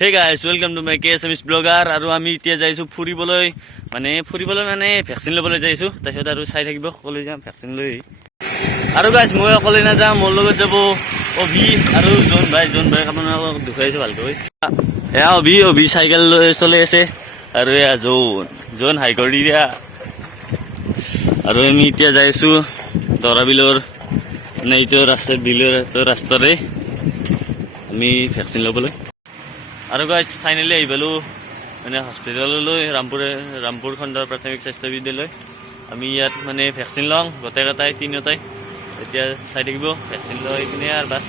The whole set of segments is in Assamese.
Hey guys, welcome to my KSMS blogger. আৰু আমি এতিয়া যাইছো ফুৰিবলৈ মানে ভ্যাকচিন লবলৈ যাইছো তাৰপিছত আৰু চাই থাকিব সকলোৱে যাম ভ্যাকচিন লৈ আৰু গাইস মই অকলে না যাম মোৰ লগত যাব অভি আৰু জন ভাই আপোনাক দেখাইছো ভালকৈ এয়া অভি সাইকেল লৈ চলে আছে আৰু এয়া জন হাই কৰি দিয়া আৰু আমি এতিয়া যাইছো দৰাবিলৰ নেইটো ৰাস্তা বিলৰ ৰাস্তাৰে আমি ভ্যাকচিন লবলৈ আৰু গাইস ফাইনালি আইবালো মানে হস্পিটাললৈ ৰামপুৰ খণ্ডৰ প্ৰাথমিক স্বাস্থ্য বিদ্যালয় আমি ইয়াত মানে ভ্যাকচিন লং গটেকাটাই তিনিটাই এতিয়া চাই থাকিব ভ্যাকচিন লৈ কিনে আৰু বাস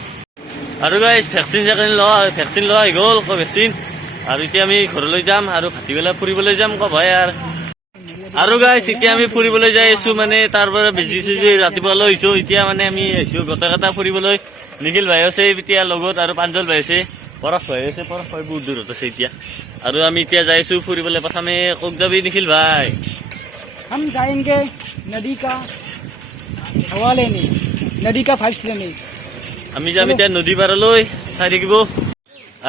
আৰু গাইস ভ্যাকচিন লোৱা হৈ গ'ল ভ্যাকচিন আৰু এতিয়া আমি ঘৰলৈ যাম আৰু ভাটিবেলা ফুৰিবলৈ যাম ভাই আৰু গাইস এতিয়া আমি ফুৰিবলৈ যাই আছো মানে তাৰ পৰা বেজি ৰাতিপুৱা লৈ আহিছো এতিয়া মানে আমি আহিছো গটেকাটা ফুৰিবলৈ নিখিল ভাই আছে এতিয়া লগত আৰু পাঞ্জল ভাই আছে পৰশ ভাই বহুত দূৰত আছে এতিয়া আৰু আমি এতিয়া যাইছো ফুৰিবলৈ প্ৰথমে কক যাবি নিখিল ভাই हम जाएंगे नदी का हवा लेने नदी का 5 लेने আমি যাম এতিয়া নদী পাৰলৈ চাই থাকিব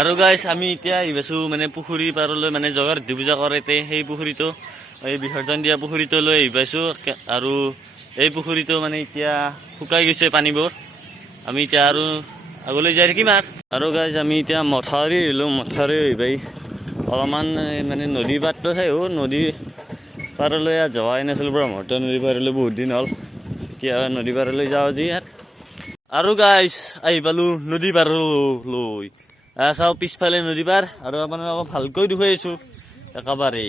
আৰু গাইস আমি এতিয়া আহিছো মানে পুখুৰী পাৰলৈ মানে জগাৰ পূজা কৰাতে সেই পুখুৰীটো এই বিসৰ্জন দিয়া পুখুৰীটো লৈ আহিছো আৰু এই পুখুৰীটো মানে এতিয়া শুকাই গৈছে পানীবোৰ আমি এতিয়া আৰু আগলৈ যাই থাকিম আৰু গাইস আমি এতিয়া মথাউৰি ভাই অলপমান মানে নদী পাৰটো চাই নদী পাৰলৈ যোৱাই নাছিলোঁ ব্ৰহ্মপুত্ৰ নদী পাৰলৈ বহুত দিন হ'ল এতিয়া নদী পাৰলৈ যাওঁ আজি আৰু গাইস আহি পালো নদী পাৰলৈ চাওঁ পিছফালে নদী পাৰ আৰু আপোনালোকক ভালকৈ দেখুৱাইছো একেবাৰে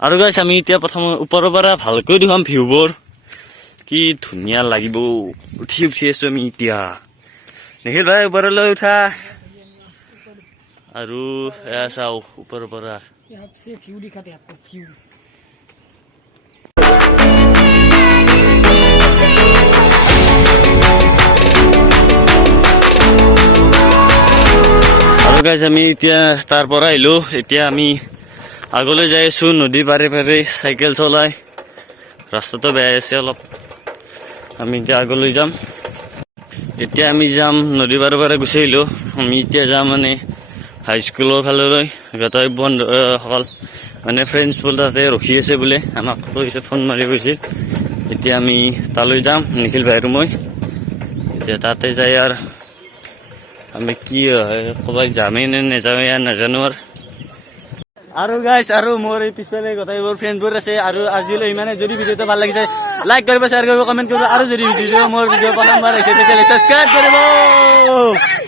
আৰু গাইস আমি এতিয়া প্ৰথম ওপৰৰ পৰা ভালকৈ দেখুৱাম ভিউবোৰ কি ধুনীয়া লাগিব উঠি আছো আমি এতিয়া নিখিল ভাই ওপৰলৈ উঠা আৰু এয়া চাওঁ ওপৰৰ পৰা आपसे व्यू दिखाते हैं आपको व्यू আৰু গাইস আমি এতিয়া তাৰ পৰা আহিলো এতিয়া আমি আগলৈ যাই আছো নদী পাৰে চাইকেল চলাই ৰাস্তাটো বেয়া আছে অলপ আমি এতিয়া আগলৈ যাম এতিয়া আমি যাম নদী পাৰৰ গুচি আহিলো আমি এতিয়া যাম মানে হাইস্কুলৰ ফাললৈ গটাই বন্ধুসকল মানে প্ৰিন্সিপাল তাতে ৰখি আছে বোলে আমাক কৈছে ফোন মাৰি কৈছিল এতিয়া আমি তালৈ যাম নিখিল ভাই আৰু মই এতিয়া তাতে যাই আমি কি ক'বাই যামেই নে নাযামেই নাজানো আৰু গাইস আৰু মোৰ এই পিছফালে গোটেইবোৰ ফ্ৰেণ্ডবোৰ আছে আৰু আজিলৈ ইমানে যদি ভিডিঅ'টো ভাল লাগিছে লাইক কৰিব শ্বেয়াৰ কৰিব কমেণ্ট কৰিব আৰু যদি মোৰ ভিডিঅ' পছন্দ হৈছে তেতিয়াহ'লে ছাবস্ক্ৰাইব কৰিব